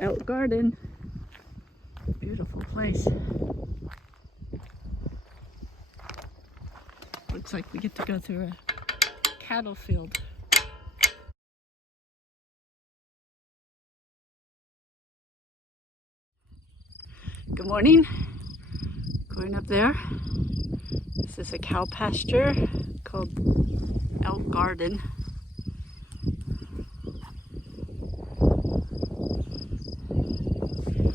Elk Garden. Beautiful place. Looks like we get to go through a cattle field. Good morning. Going up there. This is a cow pasture called Elk Garden.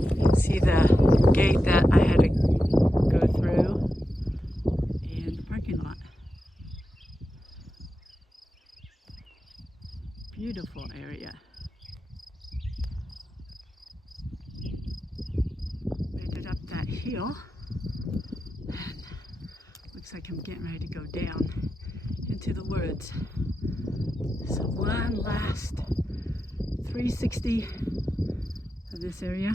You can see the gate that I had to go through and the parking lot. Beautiful area. Made it up that hill. And looks like I'm getting ready to go down into the woods. So one last 360 of this area.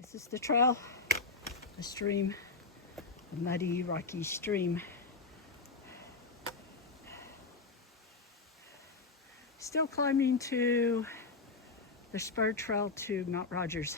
This is the trail, the stream, the muddy, rocky stream. Still climbing to the spur trail to Mount Rogers.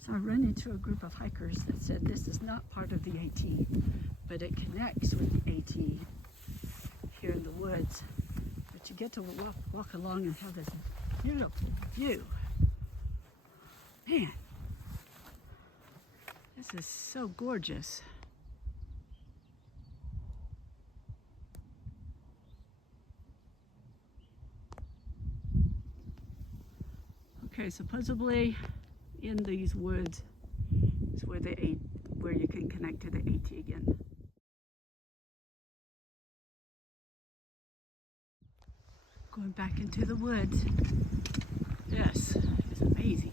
So I ran into a group of hikers that said this is not part of the AT, but it connects with the AT here in the woods. But you get to walk along and have this beautiful view. Man, this is so gorgeous. Okay, supposedly in these woods is where you can connect to the AT again. Going back into the woods. This is amazing.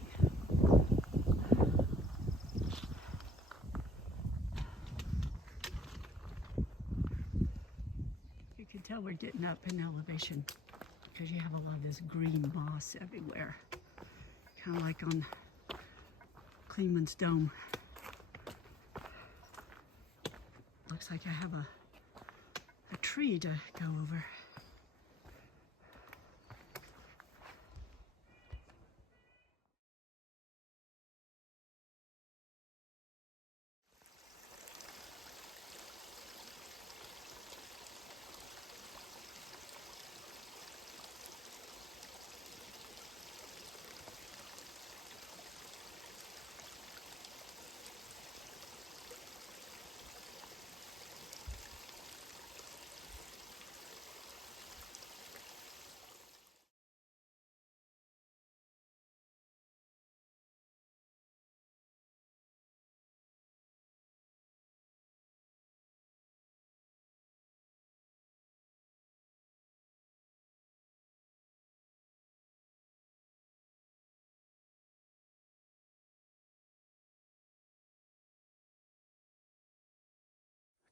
You can tell we're getting up in elevation because you have a lot of this green moss everywhere. Kind of like on Cleveland's Dome. Looks like I have a tree to go over.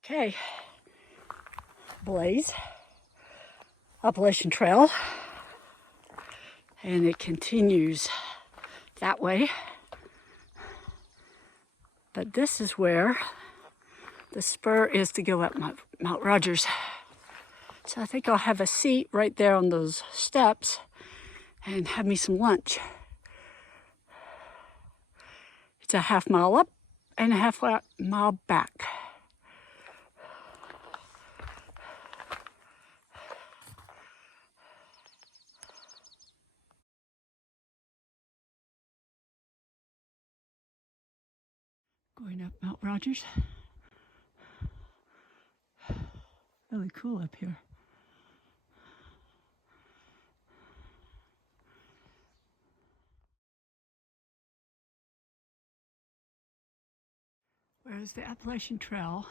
Okay, Blaze, Appalachian Trail. and it continues that way. But this is where the spur is to go up Mount Rogers. So I think I'll have a seat right there on those steps and have me some lunch. It's a half mile up and a half mile back. Going up Mount Rogers. Really cool up here. Whereas the Appalachian Trail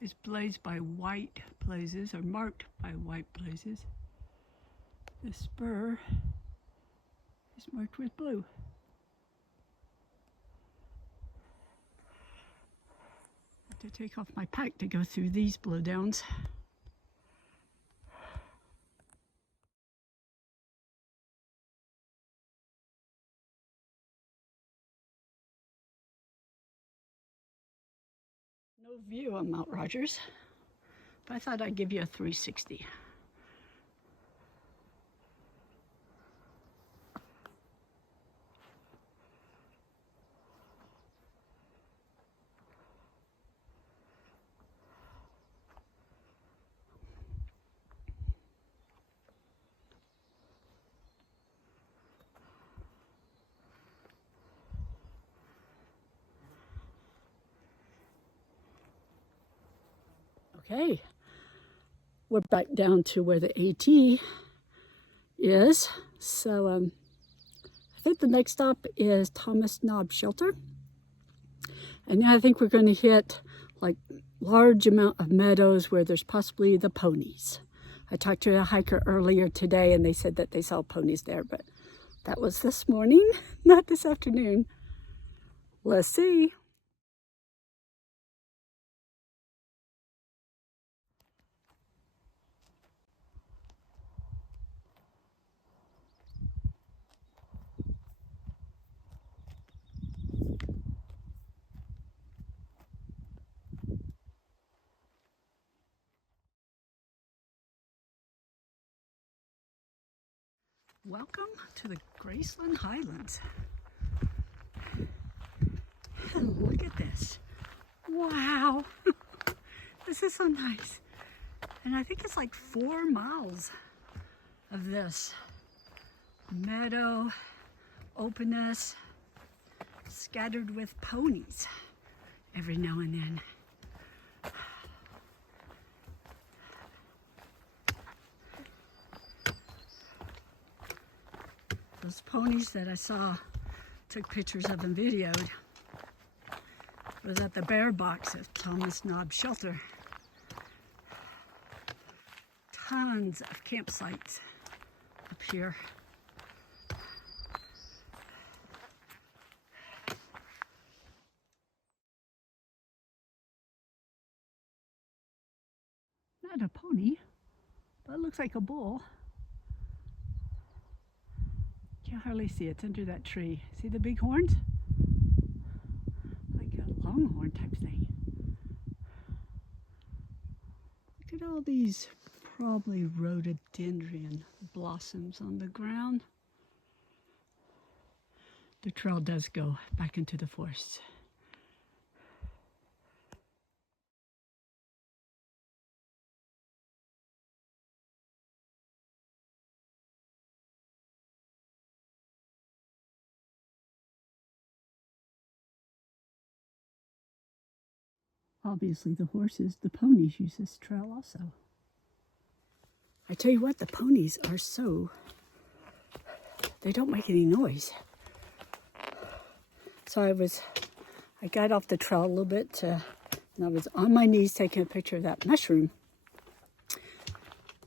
is blazed by white blazes, or marked by white blazes, the spur is marked with blue. I have to take off my pack to go through these blowdowns. No view on Mount Rogers, but I thought I'd give you a 360. Okay, we're back down to where the AT is. So I think the next stop is Thomas Knob Shelter. And then I think we're going to hit like large amount of meadows where there's possibly the ponies. I talked to a hiker earlier today and they said that they saw ponies there, but that was this morning, not this afternoon. Let's see. Welcome to the Grayson Highlands. Look at this. Wow. This is so nice. And I think it's like 4 miles of this meadow, openness, scattered with ponies every now and then. Those ponies that I saw, took pictures of and videoed, was at the bear box at Thomas Knob Shelter. Tons of campsites up here. Not a pony, but it looks like a bull. Can't hardly see it. It's under that tree. See the big horns? Like a longhorn type thing. Look at all these probably rhododendron blossoms on the ground. The trail does go back into the forest. Obviously the horses, the ponies use this trail also. I tell you what, the ponies are they don't make any noise. So I got off the trail a little bit and I was on my knees taking a picture of that mushroom.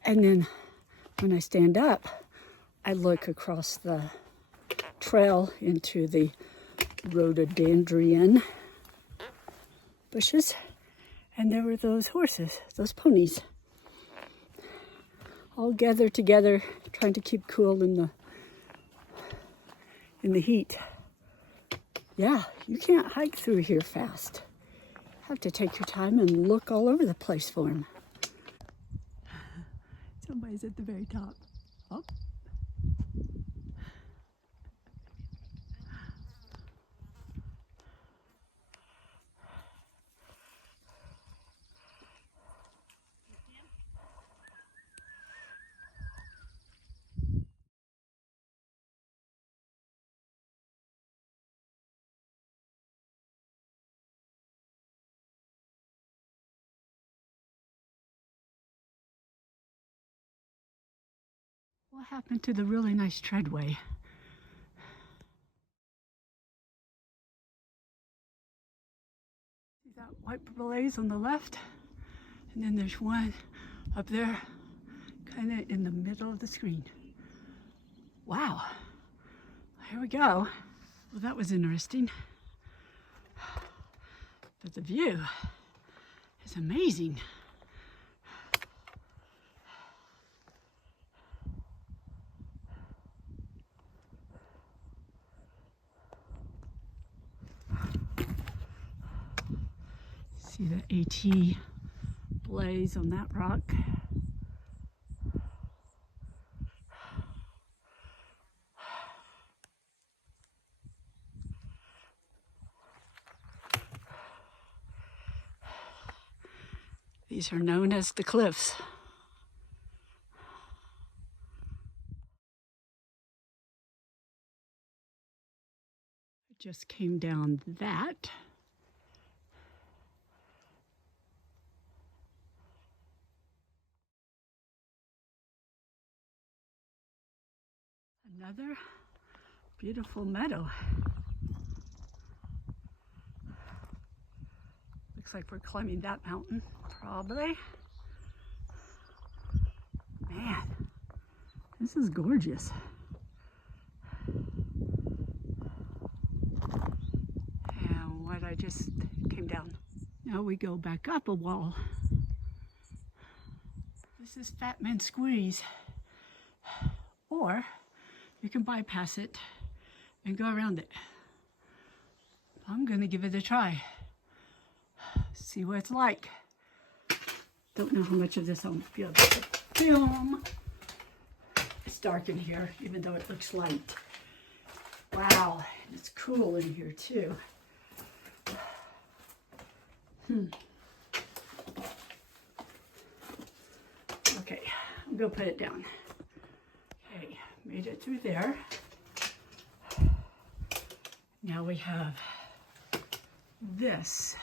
And then when I stand up, I look across the trail into the rhododendron bushes, and there were those horses, those ponies, all gathered together, trying to keep cool in the in the heat. Yeah, you can't hike through here fast. Have to take your time and look all over the place for them. Somebody's at the very top. Oh. What happened to the really nice treadway? See that white blaze on the left? And then there's one up there, kind of in the middle of the screen. Wow. Here we go. Well, that was interesting. But the view is amazing. See the AT blaze on that rock. These are known as the cliffs. I just came down that. Another beautiful meadow. Looks like we're climbing that mountain, probably. Man, this is gorgeous. And what I just came down. Now we go back up a wall. This is Fat Man Squeeze. Or you can bypass it and go around it. I'm gonna give it a try. See what it's like. Don't know how much of this I'll be able to film. It's dark in here, even though it looks light. Wow, it's cool in here too. Okay, I'm gonna put it down. Okay, made it through there. Now we have this.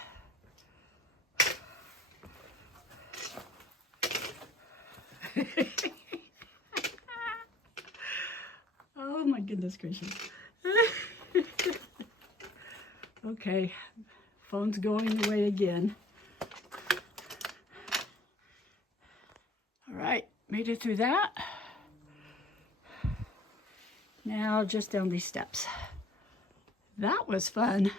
Oh my goodness gracious. Okay, phone's going away again. All right, made it through that. Now just down these steps. That was fun.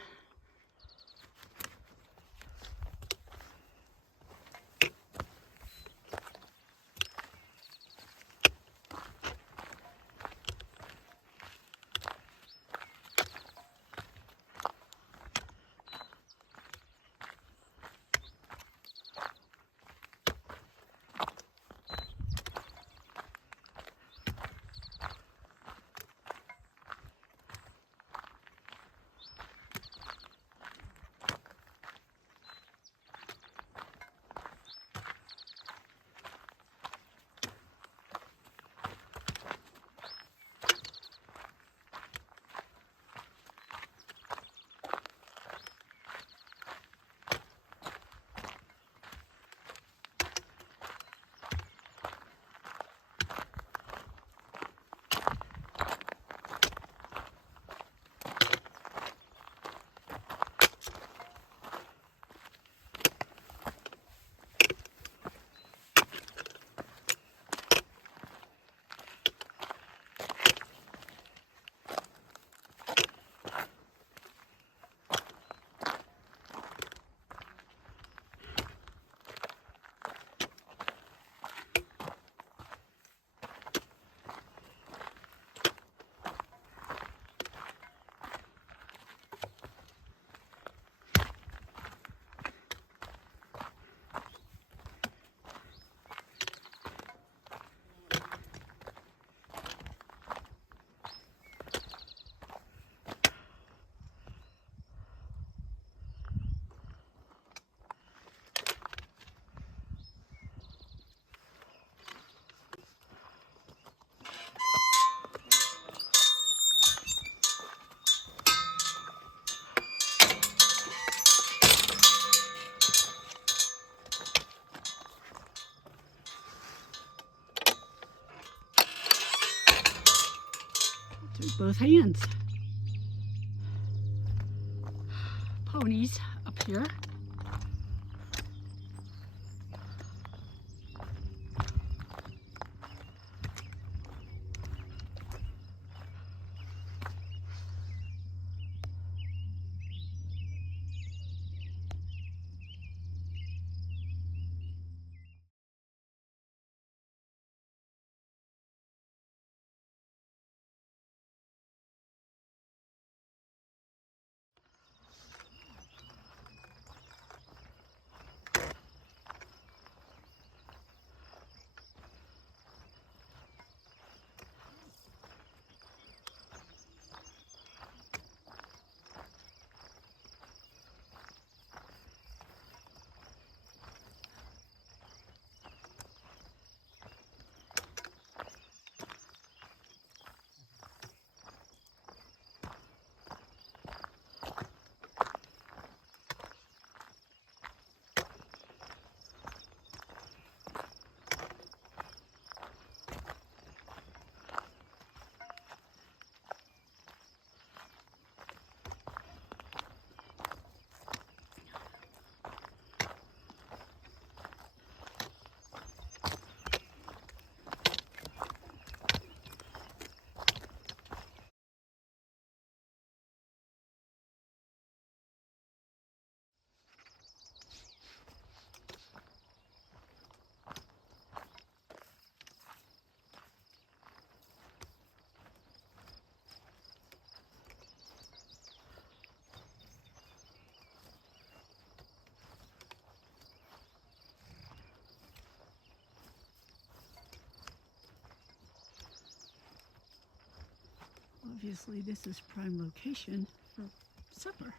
through both hands. Ponies up here. Obviously, this is prime location for supper.